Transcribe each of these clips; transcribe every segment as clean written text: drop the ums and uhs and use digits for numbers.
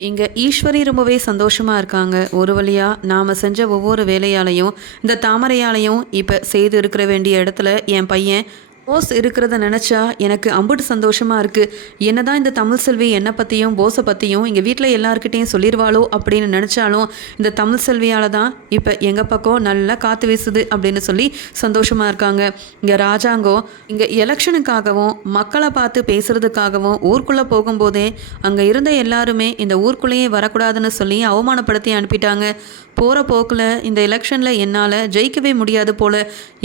இங்க ஈஸ்வரி ரொம்பவே சந்தோஷமா இருக்காங்க. ஒரு வழியா நாம செஞ்ச ஒவ்வொரு வேலையாலயும், இந்த தாமரையாலயும் இப்ப செய்து இருக்கிற வேண்டிய இடத்துல என் பையன் போஸ் இருக்கிறத நெனச்சா எனக்கு அம்புட்டு சந்தோஷமா இருக்கு. என்னதான் இந்த தமிழ் செல்வி என்ன பத்தியும், போஸ பத்தியும் எங்க வீட்ல எல்லார்கிட்டயும் சொல்லிருவாளோ அப்படின்னு நெனச்சாலும், இந்த தமிழ் செல்வியால தான் இப்ப எங்க பக்கம் நல்லா காத்து வீசுது அப்படின்னு சொல்லி சந்தோஷமா இருக்காங்க. இங்க ராஜாங்கம் இங்க எலெக்ஷனுக்காகவும், மக்கள பார்த்து பேசுறதுக்காகவும் ஊருக்குள்ள போகும்போதே, அங்க இருந்த எல்லாருமே இந்த ஊருக்குள்ளேயே வரக்கூடாதுன்னு சொல்லி அவமானப்படுத்தி அனுப்பிட்டாங்க. போற போக்குல இந்த எலெக்ஷன்ல என்னால ஜெயிக்கவே முடியாது போல.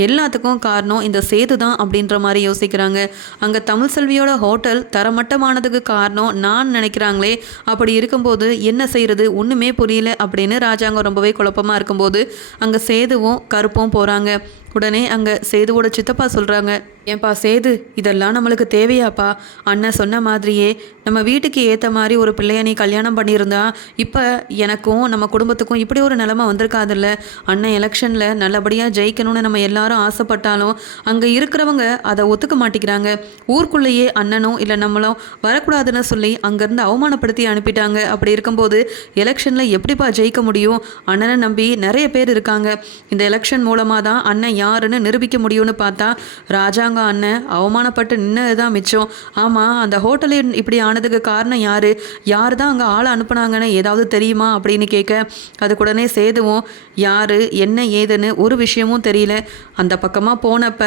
எல்லாத்துக்கும் காரணம் இந்த சேது தான் அப்படின்ற மாதிரி யோசிக்கிறாங்க. அங்க தமிழ் செல்வியோட ஹோட்டல் தரமட்டமானதுக்கு காரணம் நான் நினைக்கிறாங்களே. அப்படி இருக்கும்போது என்ன செய்யறது ஒண்ணுமே புரியல அப்படின்னு ராஜாங்கம் ரொம்பவே குழப்பமா இருக்கும்போது அங்க சேதுவும் கருப்பும் போறாங்க. உடனே அங்க சேதுவோட சித்தப்பா சொல்றாங்க, ஏன்பா சேது, இதெல்லாம் நம்மளுக்கு தேவையாப்பா? அண்ணன் சொன்ன மாதிரியே நம்ம வீட்டுக்கு ஏற்ற மாதிரி ஒரு பிள்ளைய நீ கல்யாணம் பண்ணியிருந்தா இப்போ எனக்கும் நம்ம குடும்பத்துக்கும் இப்படி ஒரு நிலைமை வந்திருக்காதுல்ல. அண்ணன் எலெக்ஷனில் நல்லபடியாக ஜெயிக்கணும்னு நம்ம எல்லாரும் ஆசைப்பட்டாலும் அங்கே இருக்கிறவங்க அதை ஒத்துக்க மாட்டேங்கிறாங்க. ஊருக்குள்ளேயே அண்ணனும் இல்லை நம்மளும் வரக்கூடாதுன்னு சொல்லி அங்கேருந்து அவமானப்படுத்தி அனுப்பிட்டாங்க. அப்படி இருக்கும்போது எலெக்ஷனில் எப்படிப்பா ஜெயிக்க முடியும்? அண்ணனை நம்பி நிறைய பேர் இருக்காங்க. இந்த எலெக்ஷன் மூலமாக தான் அண்ணன் யாருன்னு நிரூபிக்க முடியும்னு பார்த்தா ராஜாங்க அண்ணன் அவமானப்பட்டு நின்னதுதான் மிச்சம். ஆமாம், அந்த ஹோட்டலில் இப்படி ஆனதுக்கு காரணம் யார்? யார் தான் அங்கே ஆளை அனுப்புனாங்கன்னு ஏதாவது தெரியுமா அப்படின்னு கேட்க, அதுக்குடனே சேதுவும் யார் என்ன ஏதுன்னு ஒரு விஷயமும் தெரியல. அந்த பக்கமாக போனப்ப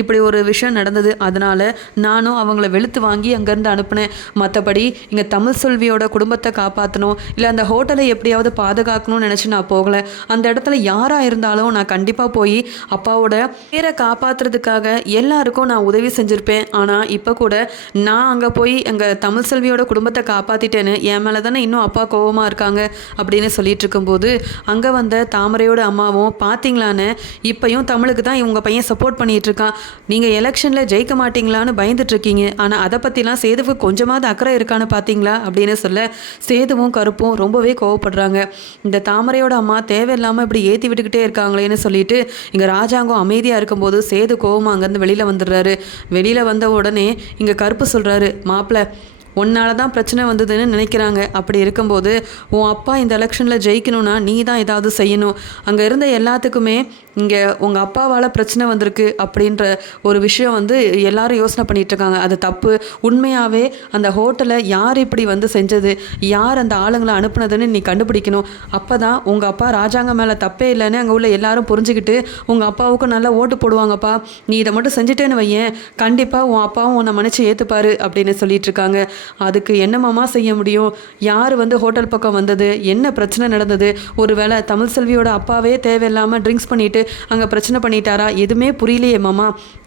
இப்படி ஒரு விஷயம் நடந்தது, அதனால் நானும் அவங்கள வெளுத்து வாங்கி அங்கேருந்து அனுப்புனேன். மற்றபடி இங்கே தமிழ் செல்வியோட குடும்பத்தை காப்பாற்றணும், இல்லை அந்த ஹோட்டலை எப்படியாவது பாதுகாக்கணும்னு நினச்சி நான் போகலை. அந்த இடத்துல யாராக இருந்தாலும் நான் கண்டிப்பாக போய் அப்பாவோட பேரை காப்பாற்றுறதுக்காக எல்லாருக்கும் நான் உதவி செஞ்சுருப்பேன். ஆனால் இப்போ கூட நான் அங்கே போய் எங்கள் தமிழ் செல்வியோட குடும்பத்தை காப்பாற்றிட்டேன்னு என் மேலே தானே இன்னும் அப்பா கோவமாக இருக்காங்க அப்படின்னு சொல்லிட்டு இருக்கும்போது அங்கே வந்த தாமரையோட அம்மாவும், பார்த்தீங்களான்னு இப்போயும் தமிழுக்கு தான் இவங்க பையன் சப்போர்ட் பண்ணிகிட்டு இருக்கான். நீங்கள் எலெக்ஷனில் ஜெயிக்க மாட்டீங்களான்னு பயந்துட்டுருக்கீங்க, ஆனால் அதை பற்றிலாம் சேதுவுக்கு கொஞ்சமாவது அக்கறை இருக்கான்னு பார்த்தீங்களா அப்படின்னு சொல்ல சேதுவும் கருப்பும் ரொம்பவே கோவப்படுறாங்க. இந்த தாமரையோட அம்மா தேவையில்லாமல் இப்படி ஏற்றி விட்டுக்கிட்டே இருக்காங்களேன்னு சொல்லிட்டு இங்கே ராஜாங்கம் அமைதியாக இருக்கும்போது சேது கோவமாக அங்கேருந்து வெளியில் வந்துடுறாரு. வெளியில் வந்த உடனே இங்கே கருப்பு சொல்கிறாரு, மாப்பிள்ளை உன்னால தான் பிரச்சனை வந்ததுன்னு நினைக்கிறாங்க. அப்படி இருக்கும்போது உன் அப்பா இந்த எலெக்ஷனில் ஜெயிக்கணும்னா நீ தான் ஏதாவது செய்யணும். அங்கே இருந்த எல்லாத்துக்குமே இங்கே உங்கள் அப்பாவால் பிரச்சனை வந்திருக்கு அப்படின்ற ஒரு விஷயம் எல்லாரும் யோசனை பண்ணிகிட்டு இருக்காங்க. அது தப்பு. உண்மையாகவே அந்த ஹோட்டலை யார் இப்படி செஞ்சது, யார் அந்த ஆளுங்களை அனுப்புனதுன்னு நீ கண்டுபிடிக்கணும். அப்போ தான் உங்கள் அப்பா ராஜாங்க மேலே தப்பே இல்லைன்னு அங்கே உள்ள எல்லாரும் புரிஞ்சுக்கிட்டு உங்கள் அப்பாவுக்கும் நல்லா ஓட்டு போடுவாங்கப்பா. நீ இதை மட்டும் செஞ்சுட்டேன்னு வையேன், கண்டிப்பாக உன் அப்பாவும் உன்னை மன்னிச்சு ஏற்றுப்பாரு அப்படின்னு சொல்லிட்டு இருக்காங்க. அதுக்கு என்னமாமா செய்ய முடியும்? யார் ஹோட்டல் பக்கம் வந்தது, என்ன பிரச்சனை நடந்தது? ஒருவேளை தமிழ் செல்வியோட அப்பாவே தேவையில்லாமல் ட்ரிங்க்ஸ் பண்ணிட்டு அங்கே பிரச்சனை பண்ணிட்டாரா? எதுவுமே புரியலையே மாமா.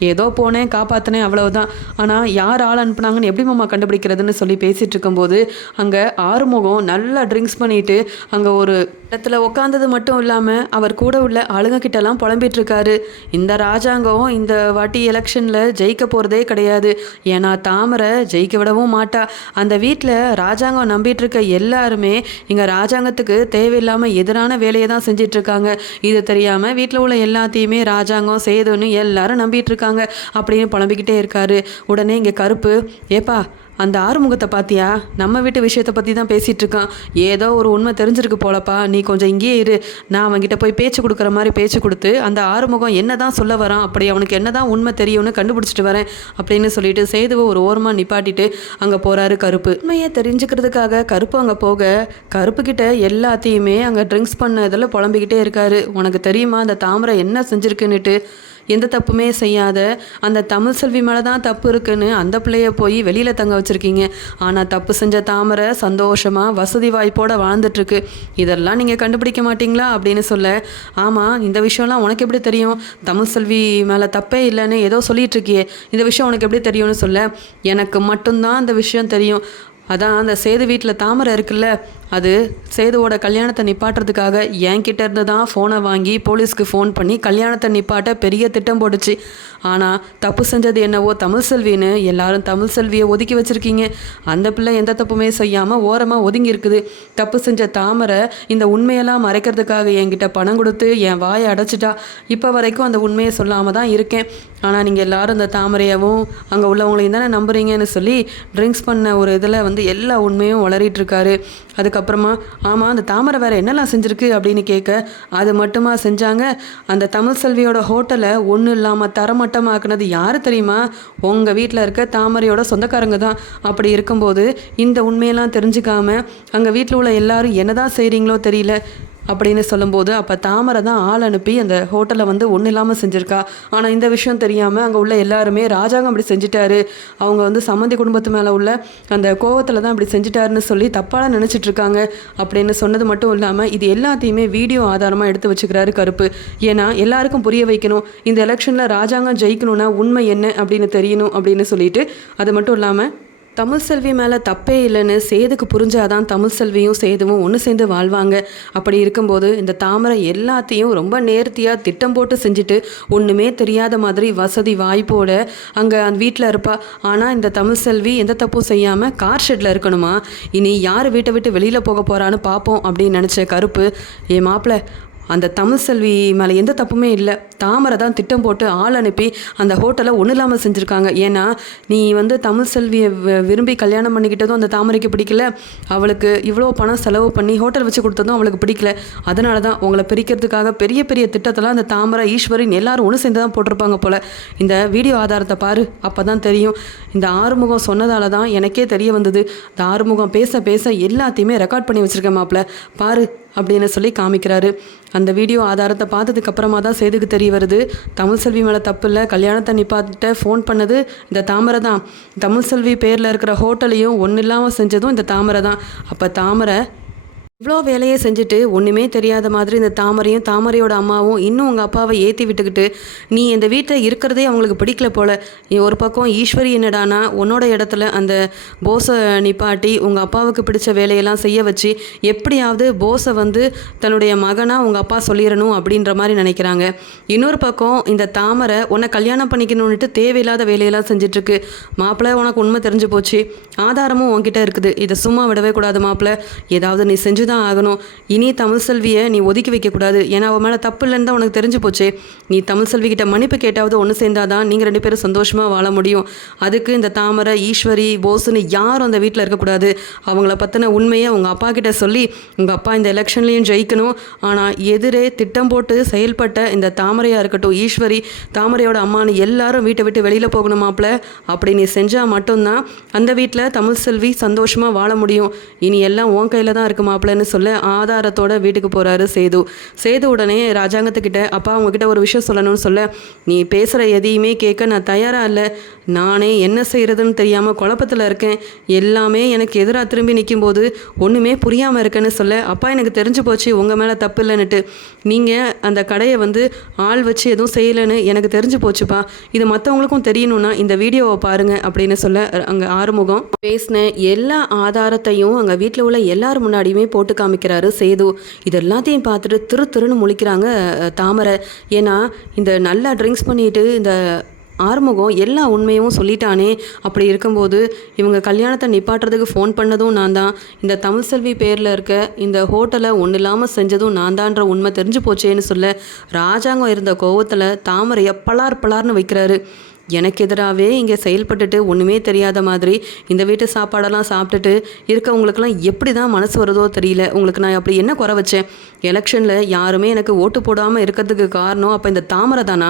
ஏதோ போனேன், காப்பாற்றினேன், அவ்வளவுதான். ஆனால் யார் ஆள் அனுப்புனாங்கன்னு எப்படி மாமா கண்டுபிடிக்கிறதுன்னு சொல்லி பேசிகிட்டு இருக்கும்போது அங்கே ஆறுமுகம் நல்லா ட்ரிங்க்ஸ் பண்ணிட்டு அங்கே ஒரு இடத்துல உட்காந்தது மட்டும் இல்லாமல் அவர் கூட உள்ள ஆளுங்க கிட்டலாம் புலம்பிட்டு இருக்காரு. இந்த ராஜாங்கம் இந்த வாட்டி எலெக்ஷனில் ஜெயிக்க போகிறதே கிடையாது. ஏன்னா தாமரை ஜெயிக்க விடவும் மாட்டா. அந்த வீட்டில் ராஜாங்கம் நம்பிட்டு இருக்க எல்லாருமே இங்கே ராஜாங்கத்துக்கு தேவையில்லாமல் எதிரான வேலையை தான் செஞ்சிட்ருக்காங்க. இது தெரியாமல் வீட்டில் உள்ள எல்லாத்தையுமே ராஜாங்கம் சேதுன்னு எல்லாரும் நம்பிட்டு இருக்காங்க அப்படின்னு புலம்பிக்கிட்டே இருக்காரு. உடனே இங்கே கருப்பு, ஏப்பா அந்த ஆறுமுகத்தை பார்த்தியா? நம்ம வீட்டு விஷயத்தை பற்றி தான் பேசிகிட்டு இருக்கான். ஏதோ ஒரு உண்மை தெரிஞ்சிருக்கு போலப்பா, நீ கொஞ்சம் இங்கேயே இரு. நான் அவன்கிட்ட போய் பேச்சு கொடுக்குற மாதிரி பேச்சு கொடுத்து அந்த ஆறுமுகம் என்ன தான் சொல்ல வரான், அப்படி அவனுக்கு என்ன தான் உண்மை தெரியும்னு கண்டுபிடிச்சிட்டு வரேன் அப்படின்னு சொல்லிட்டு சேதுவை ஒரு ஓரமாக நிப்பாட்டிட்டு அங்கே போகிறாரு கருப்பு. உண்மையை தெரிஞ்சுக்கிறதுக்காக கருப்பு அங்கே போக கருப்புக்கிட்ட எல்லாத்தையுமே அங்கே ட்ரிங்க்ஸ் பண்ண இதில் புலம்பிக்கிட்டே இருக்காரு. உனக்கு தெரியுமா அந்த தாமரை என்ன செஞ்சுருக்குன்னுட்டு? எந்த தப்புமே செய்யாத அந்த தமிழ் செல்வி மேலே தான் தப்பு இருக்குன்னு அந்த பிள்ளைய போய் வெளியில் தங்க வச்சுருக்கீங்க. ஆனால் தப்பு செஞ்ச தாமரை சந்தோஷமாக வசதி வாய்ப்போடு வாழ்ந்துட்டுருக்கு. இதெல்லாம் நீங்கள் கண்டுபிடிக்க மாட்டிங்களா அப்படின்னு சொல்ல, ஆமாம், இந்த விஷயம்லாம் உனக்கு எப்படி தெரியும்? தமிழ் செல்வி மேலே தப்பே இல்லைன்னு ஏதோ சொல்லிகிட்ருக்கியே, இந்த விஷயம் உனக்கு எப்படி தெரியும்னு சொல்ல, எனக்கு மட்டும்தான் அந்த விஷயம் தெரியும். அதான் அந்த சேது வீட்டில் தாமரை இருக்குல்ல, அது சேதுவோட கல்யாணத்தை நிப்பாட்டுறதுக்காக என்கிட்ட இருந்து தான் ஃபோனை வாங்கி போலீஸ்க்கு ஃபோன் பண்ணி கல்யாணத்தை நிப்பாட்ட பெரிய திட்டம் போட்டுச்சு. ஆனால் தப்பு செஞ்சது என்னவோ தமிழ் செல்வின்னு எல்லாரும் தமிழ் செல்வியை ஒதுக்கி வச்சுருக்கீங்க. அந்த பிள்ளை எந்த தப்புமே செய்யாமல் ஓரமாக ஒதுங்கி இருக்குது. தப்பு செஞ்ச தாமரை இந்த உண்மையெல்லாம் மறைக்கிறதுக்காக என்கிட்ட பணம் கொடுத்து என் வாயை அடைச்சிட்டா. இப்போ வரைக்கும் அந்த உண்மையை சொல்லாமல் தான் இருக்கேன். ஆனால் நீங்கள் எல்லாரும் இந்த தாமரையவும் அங்கே உள்ளவங்களையும் தானே நம்புறீங்கன்னு சொல்லி ட்ரிங்க்ஸ் பண்ண ஒரு இதில் எல்லா உண்மையும் வளரிட்டு இருக்காரு. அதுக்கப்புறம் அப்புறமா ஆமாம் அந்த தாமரை வேறு என்னெல்லாம் செஞ்சுருக்கு அப்படின்னு கேட்க அது மட்டுமா செஞ்சாங்க, அந்த தமிழ் செல்வியோட ஹோட்டலை ஒன்றும் இல்லாமல் தரமட்டமாக்குனது யார் தெரியுமா, உங்கள் வீட்டில் இருக்க தாமரையோட சொந்தக்காரங்க தான். அப்படி இருக்கும்போது இந்த உண்மையெல்லாம் தெரிஞ்சுக்காம அங்கே வீட்டில் உள்ள எல்லாரும் என்னதான் செய்கிறீங்களோ தெரியல அப்படின்னு சொல்லும்போது, அப்போ தாமரை தான் ஆள் அனுப்பி அந்த ஹோட்டலை வந்து ஒன்றும் இல்லாமல் செஞ்சுருக்கா. ஆனால் இந்த விஷயம் தெரியாமல் அங்கே உள்ள எல்லாருமே ராஜாங்கம் அப்படி செஞ்சுட்டாரு, அவங்க வந்து சம்மந்தி குடும்பத்து மேலே உள்ள அந்த கோவத்தில் தான் அப்படி செஞ்சுட்டாருன்னு சொல்லி தப்பாக நினச்சிட்ருக்காங்க அப்படின்னு சொன்னது மட்டும் இல்லாமல் இது எல்லாத்தையுமே வீடியோ ஆதாரமாக எடுத்து வச்சுக்கிறாரு கருப்பு. ஏன்னா எல்லாருக்கும் புரிய வைக்கணும், இந்த எலெக்ஷனில் ராஜாங்கம் ஜெயிக்கணும்னா உண்மை என்ன அப்படின்னு தெரியணும் அப்படின்னு சொல்லிட்டு, அது மட்டும் இல்லாமல் தமிழ் செல்வி மேலே தப்பே இல்லைன்னு சேதுக்கு புரிஞ்சாதான் தமிழ் செல்வியும் சேதுவும் ஒன்று சேர்ந்து வாழ்வாங்க. அப்படி இருக்கும்போது இந்த தாமரை எல்லாத்தையும் ரொம்ப நேர்த்தியாக திட்டம் போட்டு செஞ்சுட்டு ஒன்றுமே தெரியாத மாதிரி வசதி வாய்ப்போட அங்கே அந்த வீட்டில் இருப்பா. ஆனால் இந்த தமிழ் செல்வி எந்த தப்பும் செய்யாமல் கார் ஷெட்டில் இருக்கணுமா, இனி யார் வீட்டை விட்டு வெளியில் போக போகிறான்னு பார்ப்போம் அப்படின்னு நினச்ச கருப்பு, ஏ மாப்பிள்ள அந்த தமிழ் செல்வி மேலே எந்த தப்புமே இல்லை, தாமரை தான் திட்டம் போட்டு ஆள் அனுப்பி அந்த ஹோட்டலை ஒன்றும் இல்லாமல் செஞ்சுருக்காங்க. ஏன்னா நீ வந்து தமிழ் செல்வியை விரும்பி கல்யாணம் பண்ணிக்கிட்டதும் அந்த தாமரைக்கு பிடிக்கல, அவளுக்கு இவ்வளோ பணம் செலவு பண்ணி ஹோட்டல் வச்சு கொடுத்ததும் அவளுக்கு பிடிக்கல. அதனால தான் உங்களை பிரிக்கிறதுக்காக பெரிய பெரிய திட்டத்தெல்லாம் அந்த தாமரை ஈஸ்வரின் எல்லாரும் ஒன்று சேர்ந்து தான் போட்டிருப்பாங்க போல். இந்த வீடியோ ஆதாரத்தை பாரு, அப்போ தான் தெரியும். இந்த ஆறுமுகம் சொன்னதால தான் எனக்கே தெரிய வந்தது. இந்த ஆறுமுகம் பேச பேச எல்லாத்தையுமே ரெக்கார்ட் பண்ணி வச்சுருக்கேன் மாப்பிள்ள, பாரு அப்படின்னு சொல்லி காமிக்கிறாரு. அந்த வீடியோ ஆதாரத்தை பார்த்ததுக்கு அப்புறமா தான் சேதுக்கு தெரிய வருது, தமிழ் செல்வி மேலே தப்பு இல்லை, கல்யாணத்தை நிப்பாட்ட ஃபோன் பண்ணது இந்த தாமரை தான், தமிழ் செல்வி பேரில் இருக்கிற ஹோட்டலையும் ஒன்றும் இல்லாமல் செஞ்சதும் இந்த தாமரை தான். அப்போ தாமரை இவ்வளோ வேலையை செஞ்சுட்டு ஒன்றுமே தெரியாத மாதிரி இந்த தாமரையும் தாமரையோட அம்மாவும் இன்னும் உங்கள் அப்பாவை ஏற்றி விட்டுக்கிட்டு நீ இந்த வீட்டில் இருக்கிறதே அவங்களுக்கு பிடிக்கல போல். ஒரு பக்கம் ஈஸ்வரி என்னடானா உன்னோட இடத்துல அந்த போஸை நிப்பாட்டி உங்கள் அப்பாவுக்கு பிடிச்ச வேலையெல்லாம் செய்ய வச்சு எப்படியாவது போஸை வந்து தன்னுடைய மகனாக உங்கள் அப்பா சொல்லிடணும் அப்படின்ற மாதிரி நினைக்கிறாங்க. இன்னொரு பக்கம் இந்த தாமரை உன்னை கல்யாணம் பண்ணிக்கணுன்னுட்டு தேவையில்லாத வேலையெல்லாம் செஞ்சிட்ருக்கு. மாப்பிள்ளை உனக்கு உண்மை தெரிஞ்சு போச்சு, ஆதாரமும் உன்கிட்ட இருக்குது, இதை சும்மா விடவே கூடாது மாப்பிள்ளை, ஏதாவது நீ செஞ்சு தான் ஆகணும். இனி தமிழ் செல்வியை நீ ஒதுக்கி வைக்கக்கூடாது, ஏன்னா அவன் மேலே தப்பு இல்லைன்னு தான் உனக்கு தெரிஞ்சு போச்சு. நீ தமிழ் செல்விக்கிட்ட மன்னிப்பு கேட்டாவது ஒன்று சேர்ந்தாதான் நீங்கள் 2 பேரும் சந்தோஷமாக வாழ முடியும். அதுக்கு இந்த தாமரை ஈஸ்வரி போஸ்ன்னு யாரும் அந்த வீட்டில் இருக்கக்கூடாது. அவங்கள பற்றின உண்மையை உங்கள் அப்பா கிட்ட சொல்லி உங்கள் அப்பா இந்த எலெக்ஷன்லேயும் ஜெயிக்கணும். ஆனால் எதிரே திட்டம் போட்டு செயல்பட்ட இந்த தாமரையாக இருக்கட்டும், ஈஸ்வரி தாமரையோட அம்மானு எல்லாரும் வீட்டை விட்டு வெளியில் போகணும் மாப்பிள்ள. அப்படி நீ செஞ்சால் மட்டும்தான் அந்த வீட்டில் தமிழ் செல்வி சந்தோஷமாக வாழ முடியும். இனி எல்லாம் உன் கையில் தான் இருக்கு மாப்பிள்ளன்னு சொல்ல ஆதாரத்தோட வீட்டுக்கு போகிறாரு சேது. சேது உடனே ராஜாங்கத்துக்கிட்ட அப்பா உங்ககிட்ட ஒரு விஷயம் சொல்லணும்னு சொல்ல, நீ பேசுகிற எதையுமே கேட்க நான் தயாராக இல்லை, நானே என்ன செய்கிறதுன்னு தெரியாமல் குழப்பத்தில் இருக்கேன், எல்லாமே எனக்கு எதிராக திரும்பி நிற்கும்போது ஒன்றுமே புரியாமல் இருக்கேன்னு சொல்ல, அப்பா எனக்கு தெரிஞ்சு போச்சு உங்கள் மேலே தப்பு இல்லைன்னுட்டு, நீங்கள் அந்த கடையை வந்து ஆள் வச்சு எதுவும் செய்யலைன்னு எனக்கு தெரிஞ்சு போச்சுப்பா, இது மற்றவங்களுக்கும் தெரியணும்னா இந்த வீடியோவை பாருங்கள் அப்படின்னு சொல்ல, அங்கே ஆறுமுகம் பேசின எல்லா ஆதாரத்தையும் அங்கே வீட்டில் உள்ள எல்லாரும் முன்னாடியுமே போட்டு காமிக்கிறாரு சேது. இது எல்லாத்தையும் பார்த்துட்டு திருன்னு முழிக்கிறாங்க தாமரை. ஏன்னா இந்த நல்லா ட்ரிங்க்ஸ் பண்ணிட்டு இந்த ஆறுமுகம் எல்லா உண்மையும் சொல்லிட்டானே. அப்படி இருக்கும்போது இவங்க கல்யாணத்தை நிப்பாட்டுறதுக்கு ஃபோன் பண்ணதும் நான் தான், இந்த தமிழ் செல்வி பேரில் இருக்க இந்த ஹோட்டலை ஒன்றும் இல்லாமல் செஞ்சதும் நான் தான்ற உண்மை தெரிஞ்சு போச்சேன்னு சொல்ல, ராஜாங்கம் இருந்த கோவத்தில் தாமரையை பலார்னு வைக்கிறாரு. எனக்கு எதிராகவே இங்கே செயல்பட்டுட்டு ஒன்றுமே தெரியாத மாதிரி இந்த வீட்டு சாப்பாடெல்லாம் சாப்பிட்டுட்டு இருக்கவங்களுக்கெல்லாம் எப்படி தான் மனசு வருதோ தெரியல. உங்களுக்கு நான் அப்படி என்ன குறை வச்சேன்? எலெக்ஷனில் யாருமே எனக்கு ஓட்டு போடாமல் இருக்கிறதுக்கு காரணம் அப்போ இந்த தாமரை தானா?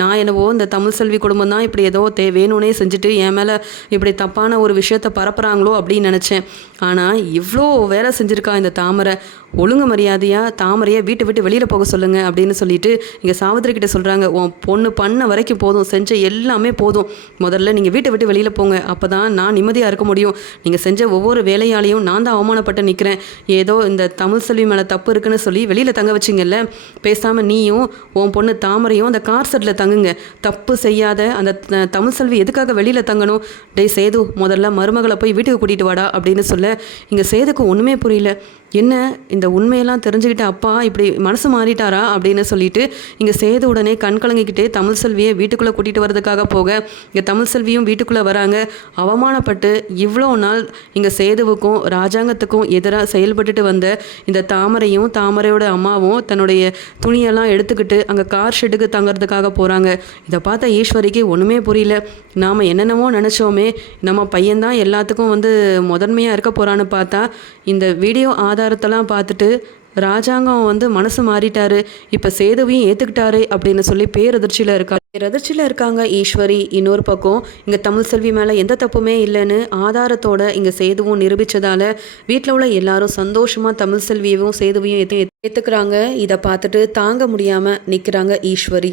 நான் என்னவோ இந்த தமிழ் செல்வி குடும்பம் தான் இப்படி ஏதோ வேணும்னே செஞ்சுட்டு என் மேலே இப்படி தப்பான ஒரு விஷயத்தை பரப்புகிறாங்களோ அப்படின்னு நினச்சேன். ஆனால் இவ்வளோ வேலை செஞ்சுருக்கா இந்த தாமரை. ஒழுங்கு மரியாதையாக தாமரையை வீட்டை விட்டு வெளியில் போக சொல்லுங்கள் அப்படின்னு சொல்லிட்டு இங்கே சாவித்திரி கிட்ட சொல்கிறாங்க, உன் பொண்ணு பண்ண வரைக்கும் போதும், செஞ்ச எல்லாமே போதும், முதல்ல நீங்கள் வீட்டை விட்டு வெளியில் போங்க, அப்போ தான் நான் நிம்மதியாக இருக்க முடியும். நீங்கள் செஞ்ச ஒவ்வொரு வேலையாலையும் நான் தான் அவமானப்பட்டு நிற்கிறேன். ஏதோ இந்த தமிழ் செல்வி மேலே தப்பு இருக்குன்னு சொல்லி வெளியில் தங்க வச்சிங்கல்ல, பேசாமல் நீயும் உன் பொண்ணு தாமரையும் அந்த கார் செட்டில் தங்குங்க. தப்பு செய்யாத அந்த தமிழ் செல்வி எதுக்காக வெளியில் தங்கணும்? டேய் சேது, முதல்ல மருமகளை போய் வீட்டுக்கு கூட்டிகிட்டு வாடா அப்படின்னு சொல்ல, இங்கே சேதுக்கு ஒன்றுமே புரியல. என்ன இந்த உண்மையெல்லாம் தெரிஞ்சுக்கிட்ட அப்பா இப்படி மனசு மாறிட்டாரா அப்படின்னு சொல்லிட்டு இங்கே சேது உடனே கண் கலங்கிக்கிட்டே தமிழ் செல்வியை வீட்டுக்குள்ளே கூட்டிகிட்டு வரதுக்காக தங்குறதுக்காக போக இங்கே தமிழ் செல்வியும் வீட்டுக்குள்ளே வராங்க. அவமானப்பட்டு இவ்வளோ நாள் இங்கே சேதுவுக்கும் ராஜாங்கத்துக்கும் எதிராக செயல்பட்டுட்டு வந்த இந்த தாமரையும் தாமரையோட அம்மாவும் தன்னுடைய துணியெல்லாம் எடுத்துக்கிட்டு அங்கே கார் ஷெட்டுக்கு தங்குறதுக்காக போகிறாங்க. இதை பார்த்த ஈஸ்வரிக்கு ஒன்றுமே புரியல. நாம் என்னென்னவோ நினச்சோமே, நம்ம பையன்தான் எல்லாத்துக்கும் முதன்மையாக இருக்க போகிறான்னு பார்த்தா இந்த வீடியோ ஆதாரத்தெல்லாம் பார்த்துட்டு ராஜாங்கம் மனசு மாறிட்டாரு, இப்போ சேதுவையும் ஏற்றுக்கிட்டாரு அப்படின்னு சொல்லி பேரதிர்ச்சியில் இருக்காங்க ஈஸ்வரி. இன்னொரு பக்கம் இங்கே தமிழ் செல்வி மேலே எந்த தப்புமே இல்லைன்னு ஆதாரத்தோட இங்கே சேதுவும் நிரூபித்ததால் வீட்டில் உள்ள எல்லாரும் சந்தோஷமாக தமிழ் செல்வியவும் சேதுவையும் ஏற்றுக்கிறாங்க. இதை பார்த்துட்டு தாங்க முடியாமல் நிற்கிறாங்க ஈஸ்வரி.